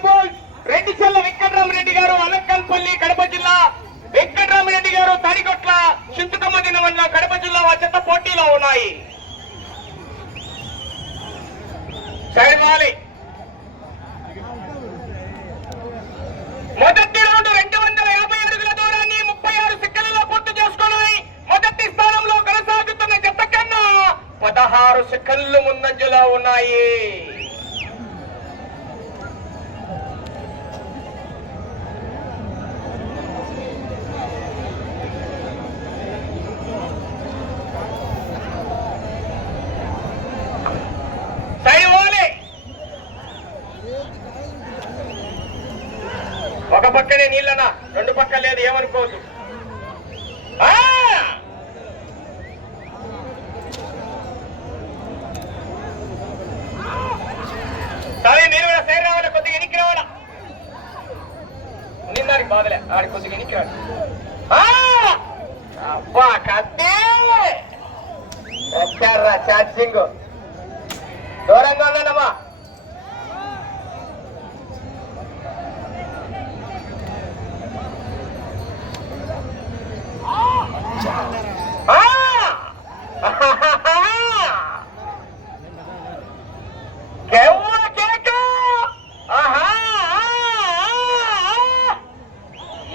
వైవిఆర్ఆర్ బోల్డ్ రెడ్డి చెల్ల వెంకటరామరెడ్డి గారు అలంకల్పల్లి కడప జిల్లా. వెంకటరామరెడ్డి గారు తడికొట్ల చింతకమ్మ దినవల్ల కడప జిల్లా వాళ్ళ పోటీలో ఉన్నాయి. మొదటి రౌండ్ రెండు వందల యాభై అడుగుల దూరాన్ని ముప్పై ఆరు సెకండ్లలో పూర్తి చేసుకున్నాయి. మొదటి స్థానంలో కొనసాగుతున్న జత కన్నా పదహారు సెకండ్లు ముందంజలో ఉన్నాయి సైడ్ వాలి ఒక పక్కనే నీళ్ళనా రెండు పక్కల లేదు ఏమనుకోవద్దు ఆ! సరే మీరు కూడా సైడ్ రావాలి కొద్దిగా ఎనికి రావాలా నిన్నకి బాధలే ఆడి కొద్దిగా ఎనికి రావాలి ఆ! అబ్బా కత్తే ఎక్కారా ఛార్జింగ్ దూరంగా ఉన్నానమ్మా ఆ! కేవ్వ కేక! ఆహా!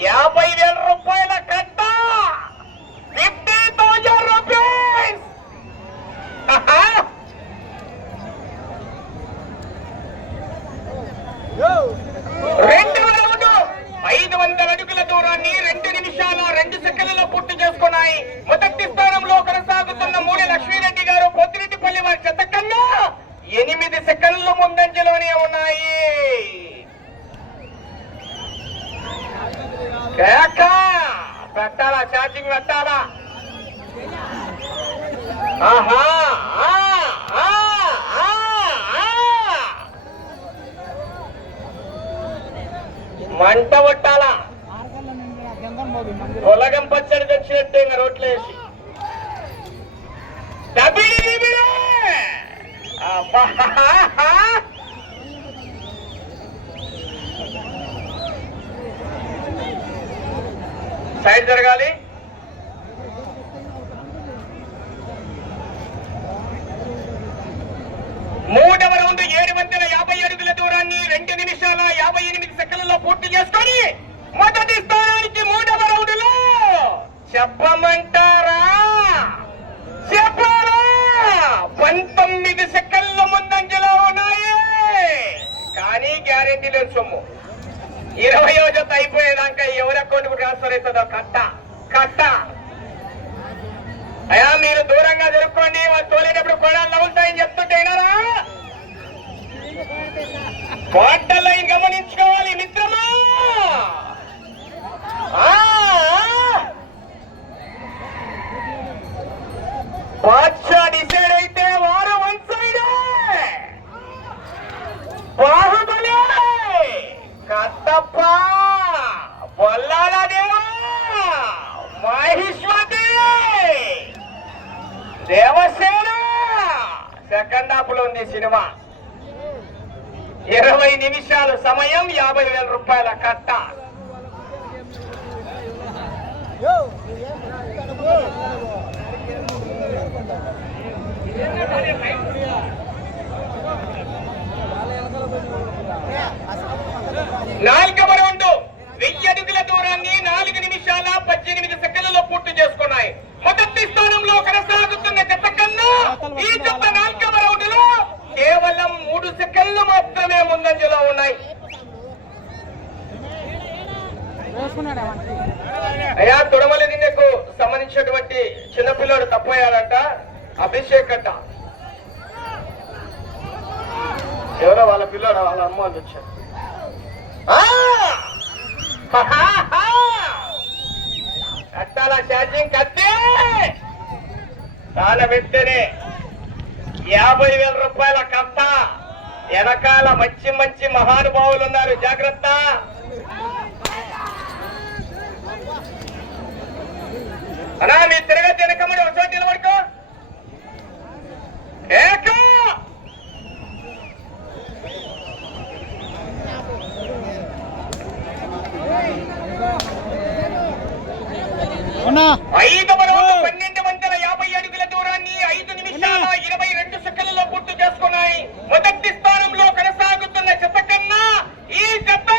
యాభై వేల రూపాయల కట్ట ఫిఫ్టీ థౌజండ్ రూపీస్ రెండు రౌండ్ ఐదు వందల అడుగుల దూరాన్ని రెండు నిమిషాల రెండు సెకండ్లలో పూర్తి చేసుకున్నాయి మొదటి స్థానంలో కొనసాగుతున్న మూడి లక్ష్మీరెడ్డి గారు పొత్తిరెడ్డిపల్లి వారి చెత్త కన్నా ఎనిమిది సెకండ్లు ముందంజలోనే ఉన్నాయి. పెట్టాలా? ఛార్జింగ్ పెట్టాలా? ఆహా! మంట పట్టాలా? పొలగం పచ్చడి తెచ్చినట్టు ఇంకా రోట్లో వేసి. అబ్బా. సైడ్ జరగాలి. మూడవ రౌండ్ ఏడు వందల యాభై అడుగుల దూరాన్ని రెండు నిమిషాల యాభై ఎనిమిది సెకండ్లలో పూర్తి చేసుకొని మొదటి స్థానానికి మూడవ రౌండ్లో చెప్పమంటారా? చెప్పారా పంతొమ్మిది సెకండ్ల ముందంజలో ఉన్నాయి. కానీ గ్యారెంటీ లేదు సొమ్ము. ఇరవయో జత అయిపోయేదాకా ఎవరి అకౌంట్కు ట్రాన్స్ఫర్ అవుతుందో కట్ట కట్ట. అయ్యా మీరు దూరంగా జరుపుకోండి వాళ్ళు తోలేటప్పుడు కొడాలు నవ్వుతాయని చెప్తుంటే వినరా? గమనించుకోవాలి మిత్రమా ఆ, ఆ. బాద్షా డిసైడ్ అయితే వారు వన్ సైడ్ బాహుబలి కట్టప్ప బొల్లాల దేవా మహేశ్వతి దేవసేన సెకండ్ హాఫ్లో ఉంది సినిమా ఇరవై నిమిషాలు సమయం యాభై వేల రూపాయల కట్ట నాలుగవ రౌండ్ వెయ్యి అడుగుల దూరాన్ని నాలుగు నిమిషాల పద్దెనిమిది సెకండ్లలో పూర్తి చేసుకున్నాయి మొదటి స్థానంలో కొనసాగుతున్న జత కన్నా ఈ జత నాలుగవ రౌండ్లో కేవలం మూడు సెకండ్లు మాత్రమే ముందంజలో ఉన్నాయి. అయ్యా తొడమలి దిన్నెకు సంబంధించినటువంటి చిన్నపిల్లాడు తప్పయ్యాడంట అభిషేక్ అంట. ఎవరో వాళ్ళ పిల్లాడు వాళ్ళ అమ్మ వాళ్ళు వచ్చారు ఆ! హాహాహా! కట్టాల ఛార్జింగ్ కత్తే చాలా వెంటనే యాభై వేల రూపాయల కట్ట వెనకాల మంచి మంచి మహానుభావులు ఉన్నారు. జాగ్రత్త. అన్నా మీ తిరగతి వెనకమ్మడి ఒక చోట నిలబడుకో. ఏక! అవునా ఐదవ రౌండ్ పన్నెండు వందల యాభై అడుగుల దూరాన్ని ఐదు నిమిషాల ఇరవై రెండు గుర్తు చేసుకున్నాయి. మొదటి స్థానంలో కొనసాగుతున్న జత కన్నా ఈ జత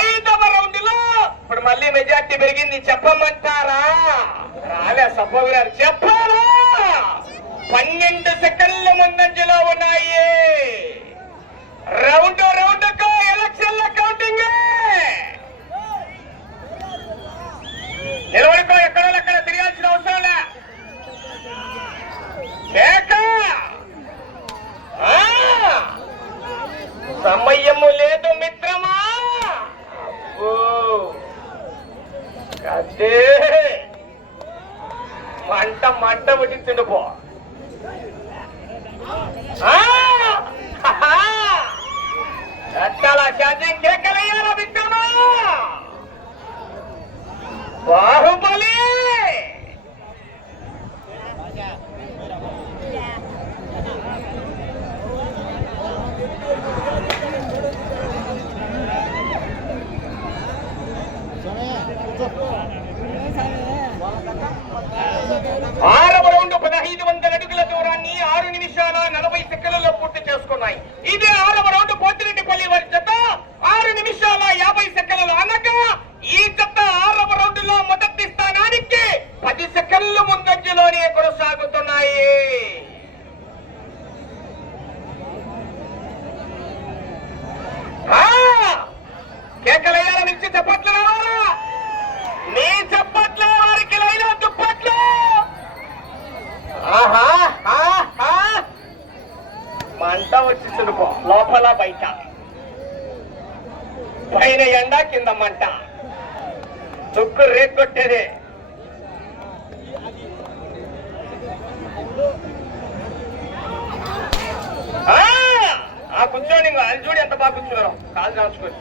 ఐదవ రౌండ్లో ఇప్పుడు మళ్ళీ మెజార్టీ పెరిగింది. చెప్పమంటారా? రాలే సబ్బు గారు చెప్పారా పన్నెండు సెకండ్ల ముందంజలో ఉన్నాయి. రౌండ్ రౌండ్ ఎలక్షన్ల కౌంటింగ్. నిలబడుకో ఎక్కడో అక్కడ తిరగాల్సిన అవసరం లే కేక! ఆ! సమయము లేదు మిత్రమా. అబ్బో! అదే. మంట మంట పుట్టించుండు పో ఆ! హహా! రత్నాల శాతం కేకలయ్యారా మిత్రమా బాహుబలి ఆరవ రౌండ్ పదహైదు వందల అడుగుల దూరాన్ని ఆరు నిమిషాల నలభై సెకండ్లలో పూర్తి చేసుకున్నాయి ఇదే ఆరవ రౌండ్ పోతిరెడ్డిపల్లి వారి జత ఆరు నిమిషాల యాభై సెకండ్లు అనగా ఈ జత ఆరవ రౌండ్లో మొదటి స్థానానికి పది సెకండ్లు ముందంజలోనే కొనసాగుతున్నాయి ఆ! కేకలయ్యాల నుంచి చప్పట్లు రావాలా మీ చప్పట్లు వారికి లైనా దుప్పట్లు ఆహా ఆహా మంట వచ్చి చునుకో లోపల బయట పైన ఎండ కింద మంట చుక్కు రేగొట్టేదే ఆ! ఆ కూర్చోండి ఇంకా అది కాలు దాచుకొని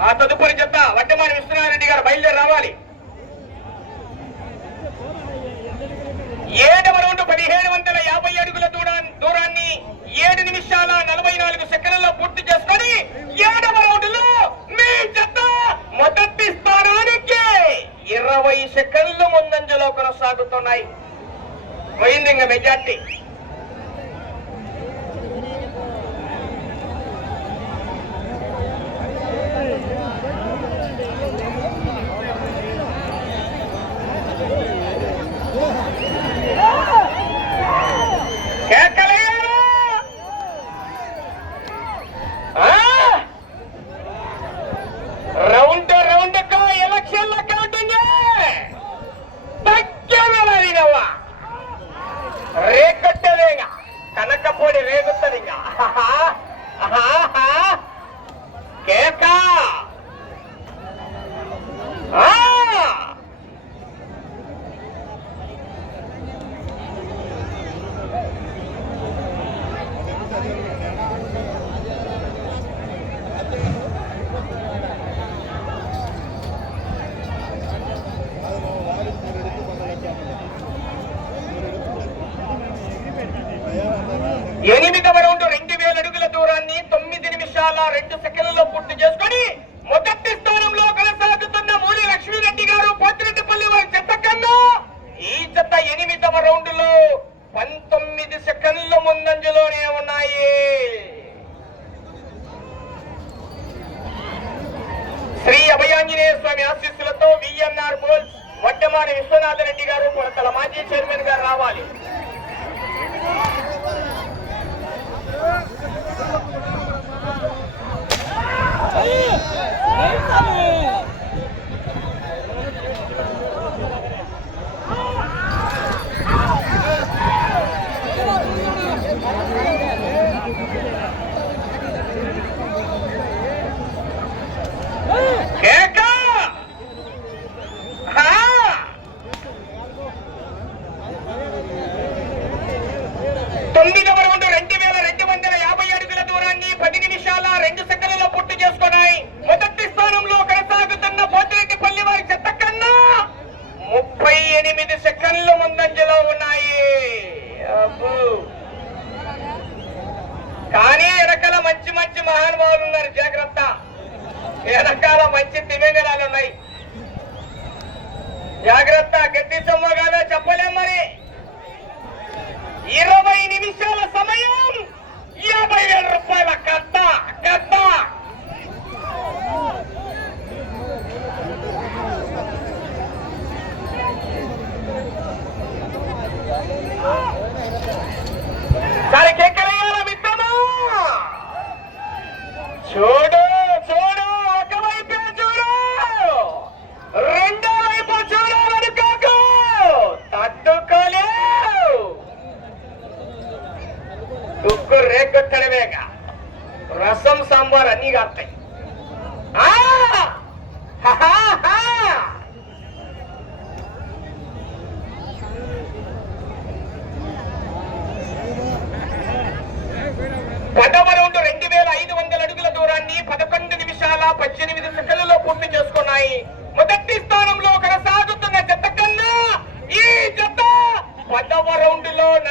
ఆ! తదుపరి చెత్త వడ్డమాని విశ్వనాథరెడ్డి గారు బయలుదేరి రావాలి. ఏడవ రౌండ్ పదిహేడు వందల యాభై అడుగుల దూరా దూరాన్ని ఏడు నిమిషాల నలభై నాలుగు సెకండ్లలో పూర్తి చేసుకొని ఏడవ రౌండ్లో మీ జత మొదటి స్థానానికి ఇరవై సెకండ్లు ముందంజలో కొనసాగుతున్నాయి. పోయింది ఇంకా మెజార్టీ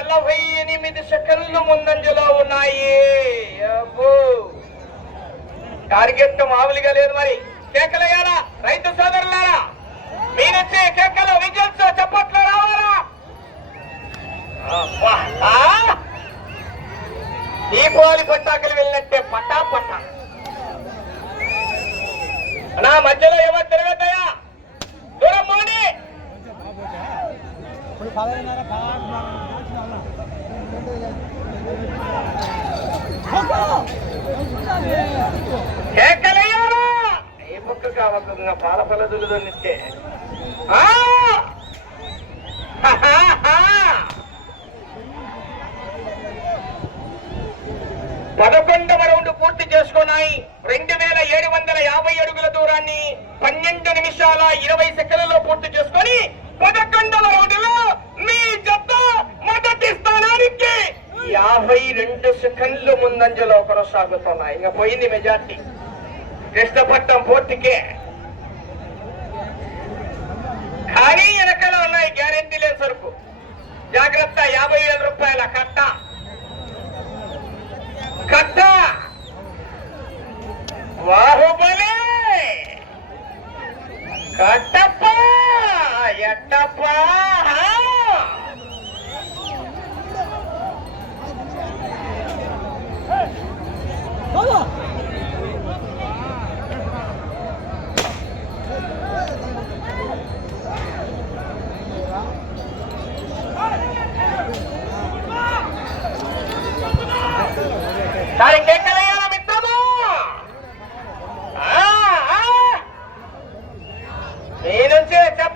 నలభై ఎనిమిది సెకండ్లు ముందంజలో ఉన్నాయి. అబ్బో. టార్గెట్ మామూలుగా లేదు మరి. కేకలయ్యారా రైతు సోదరులారా మీ కేకలు విజయల్స్ చప్పట్లు రావాలా? అబ్బా. ఆ? దీపావళి పట్టాకలు వెళ్ళినట్టే పట్టా పట్టా నా మధ్యలో ఎవరు తిరగద్దయా? దూరం పోనీ కావకుండా పాల దొన్నిస్తే పదకొండవ రౌండ్ పూర్తి చేసుకున్నాయి. రెండు వేల ఏడు వందల యాభై అడుగుల దూరాన్ని పన్నెండు నిమిషాల ఇరవై సెకండ్లలో పూర్తి చేసుకొని పదకొండవ రౌండ్లో మీ జత మొదటి స్థానానికి యాభై రెండు సెకండ్లు ముందంజలో కొనసాగుతున్నాయి. ఇంకా పోయింది మెజార్టీ. కృష్ణపట్నం పోర్టుకే. కానీ వెనకాల ఉన్నాయి గ్యారెంటీ లేని సరుకు. జాగ్రత్త యాభై వేల రూపాయల కట్ట. ¡Qué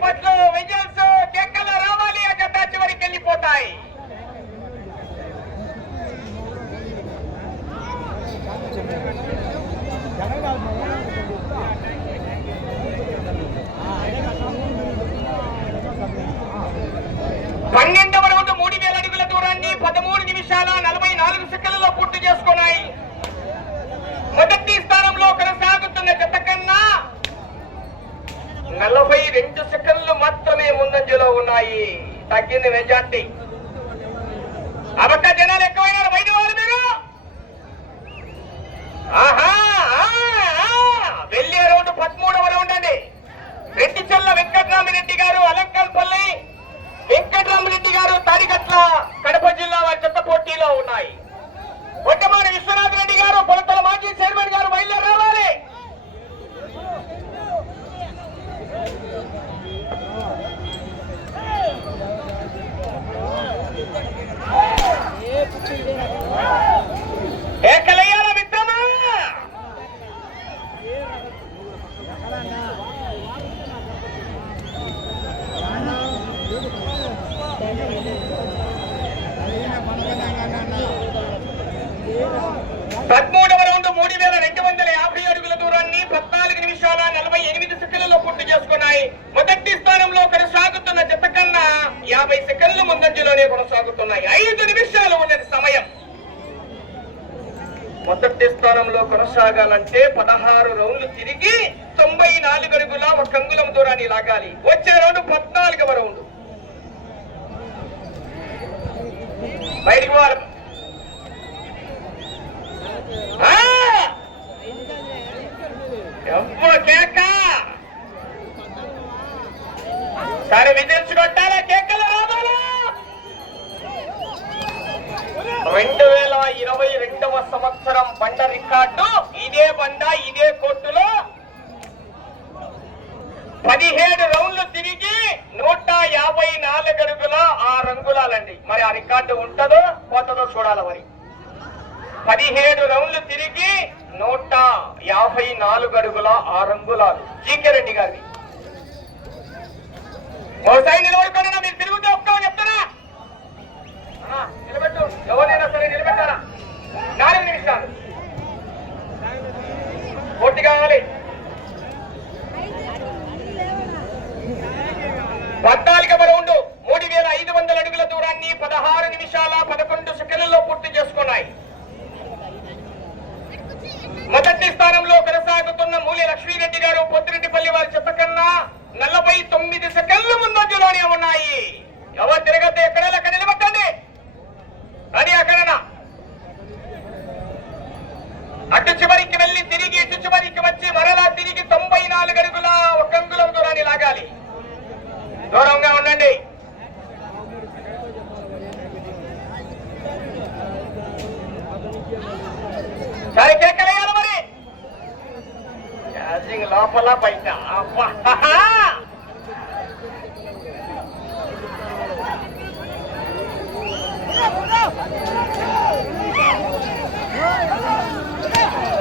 ఉన్నాయి. తగ్గింది మెజార్టీ అబక్క జనాలు ఎక్కువైనారు బయట వాళ్ళు మీరు ఆహా ఆ, ఆ. వెళ్ళే రౌండ్ పదమూడవ రౌండ్ అండి రెడ్డి చెల్ల వెంకట్రామిరెడ్డి గారు అలంకల్పల్లి వెంకట్రామరెడ్డి గారు తాడిగట్ల కడప జిల్లా వారి చెత్త పోటీలో ఉన్నాయి ఒట్టమాని విశ్వనాథ్ రెడ్డి గారు కొలతల మాజీ చైర్మన్ గారు బయలుదేరి రావాలి ఏకలయ్యాల మిత్రమా పదమూడవ రౌండ్ మూడు వేల రెండు వందల యాభై అడుగుల దూరాన్ని పద్నాలుగు నిమిషాల నలభై ఎనిమిది సెకండ్లలో పూర్తి చేసుకున్నాయి. మొదటి స్థానంలో కొనసాగుతున్న జత కన్నా యాభై సెకండ్లు ముందంజలోనే కొనసాగుతున్నాయి. ఐదు నిమిషాలు ఉన్నది సమయం. మొదటి స్థానంలో కొనసాగాలంటే పదహారు రౌండ్లు తిరిగి తొంభై నాలుగు అడుగుల ఒక అంగుళం దూరాన్ని లాగాలి. వచ్చే రౌండ్ పద్నాలుగవ రౌండ్. బయటికి వారు ఆ! అబ్బో కేక సరే విజిల్స్ కొట్టాలా కేకలు రావాలా. రెండు వేల ఇరవై రెండవ సంవత్సరం బండ రికార్డు. ఇదే బండ ఇదే కోర్టులో. పదిహేడు రౌండ్లు తిరిగి నూట యాభై నాలుగు అడుగుల ఆ రంగులాలండి. మరి ఆ రికార్డు ఉంటుందో పోతుందో చూడాలి మరి. పదిహేడు రౌండ్లు తిరిగి నూట యాభై నాలుగు అడుగుల ఆరంగులాలు జీకే రెడ్డి గారి ఒకసారి నిలబడుకోనా మీరు తిరుగుతూ చెప్తారా నిలబెట్టు. ఎవరైనా సరే నిలబెట్టారా నాలుగు నిమిషాలు పూర్తి కావాలి పద్నాలుగవ రౌండ్ మూడు వేల ఐదు వందల అడుగుల దూరాన్ని పదహారు నిమిషాల పదకొండు సెకండ్లలో పూర్తి చేసుకున్నాయి మొదటి స్థానంలో కొనసాగుతున్న మూలి లక్ష్మీరెడ్డి గారు పొత్తిరెడ్డిపల్లి వారి చెత్త కన్నా నలభై తొమ్మిది సెకండ్ల ముందంజలోనే ఉన్నాయి ఎవరు తిరగద్దు ఎక్కడ అక్కడ నిలబట్టండి అది అక్కడనా అటు చివరికి వెళ్ళి తిరిగి ఇటు చివరికి వచ్చి మరలా తిరిగి తొంభై నాలుగు అడుగుల ఒక అంగుళం దూరాన్ని లాగాలి దూరంగా ఉండండి సరే కేకలేయాలి మరి ఛార్జింగ్ లోపల బయట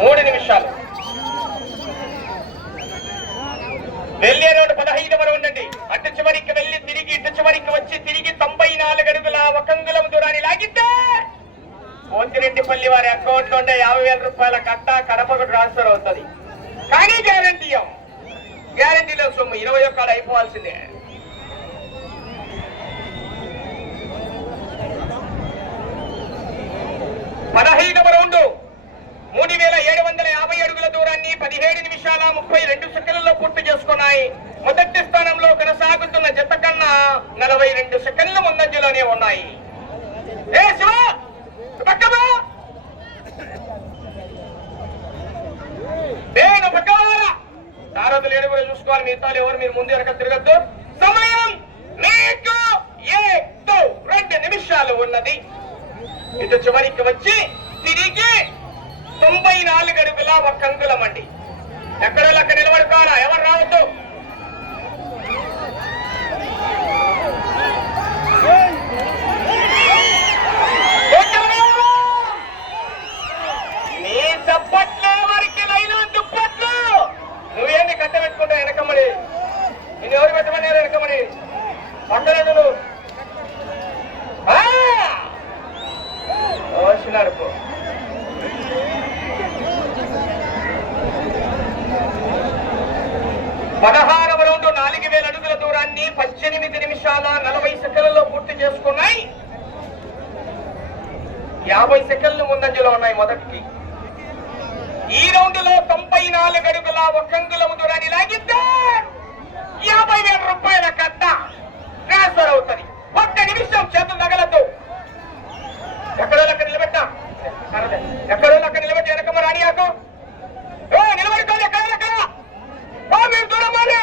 మూడు నిమిషాలు. వెళ్ళే రోడ్డు పదహైదు వరకు ఉండండి. అటు చివరికి వెళ్ళి తిరిగి ఇటు చివరికి వచ్చి తిరిగి తొంభై నాలుగు అడుగుల ఒకంగులం దూరాన్ని లాగితే పోతిరెడ్డిపల్లి వారి అకౌంట్లో ఉండే యాభై వేల రూపాయల కట్ట కడపకు ట్రాన్స్ఫర్ అవుతుంది. గ్యారంటీలో సొమ్ము ఇరవై ఒక్కడు అయిపోవాల్సిందే. పదహైదవ రౌండ్. మూడు వేల ఏడు వందల యాభై అడుగుల దూరాన్ని పదిహేడు నిమిషాల ముప్పై రెండు సెకండ్లలో పూర్తి చేసుకున్నాయి. మొదటి స్థానంలో కొనసాగుతున్న జత కన్నా నలభై రెండు సెకండ్ల ముందంజలోనే ఉన్నాయి. ఏ శివ! పక్కమా నేను పక్కవారా భారత లేని కూడా చూసుకోవాలి. మిగతాలు ఎవరు? మీరు ముందు వెనక తిరగద్దు. సమయం మీకు ఏదో రెండు నిమిషాలు ఉన్నది. ఇటు చివరికి వచ్చి తిరిగి తొంభై నాలుగు అడుగుల ఒక కంకులం అండి. ఎక్కడ నిలబడుకోవాలా? ఎవరు రావద్దు? కట్ట పెట్టుకుంటా వెనకమ్మడి. నేను ఎవరు పెట్టమన్నారు వెనకమ్మడి? పక్కన వచ్చినారు పదహారవ రౌండ్ నాలుగు వేల అడుగుల దూరాన్ని పద్దెనిమిది నిమిషాల నలభై సెకండ్లలో పూర్తి చేసుకున్నాయి. యాభై సెకండ్లు ముందంజలో ఉన్నాయి మొదటికి. ఈ రౌండ్లో ఇరవై నాలుగు అడుగుల ఒకంగులం దూరాన్ని లాగిద్దా యాభై వేల రూపాయల కట్ట ట్రాన్స్ఫర్ అవుతుంది. ఒక్క నిమిషం చేతులు నగలద్దు ఎక్కడో అక్కడ నిలబెట్టా. ఎక్కడో అక్కడ నిలబెట్టి వెనకమ్మ రానియాకు ఏ నిలబడుకోండి ఎక్కడ ఎక్కడ ఓ మీరు దూరం పోండి.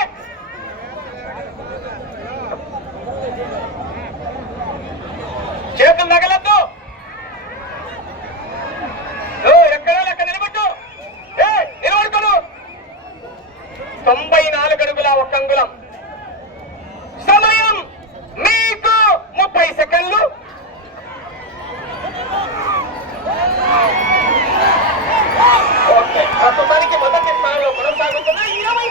చేతులు తగలద్దు ఓ ఎక్కడో అక్కడ నిలబెట్టు ఏ నిలబడుకోను తొంభై నాలుగు అడుగుల ఒక అంగుళం. సమయం మీకు ముప్పై సెకండ్లు. ఓకే ప్రస్తుతానికి మొదటి స్థానంలో కొనసాగుతున్న ఇరవై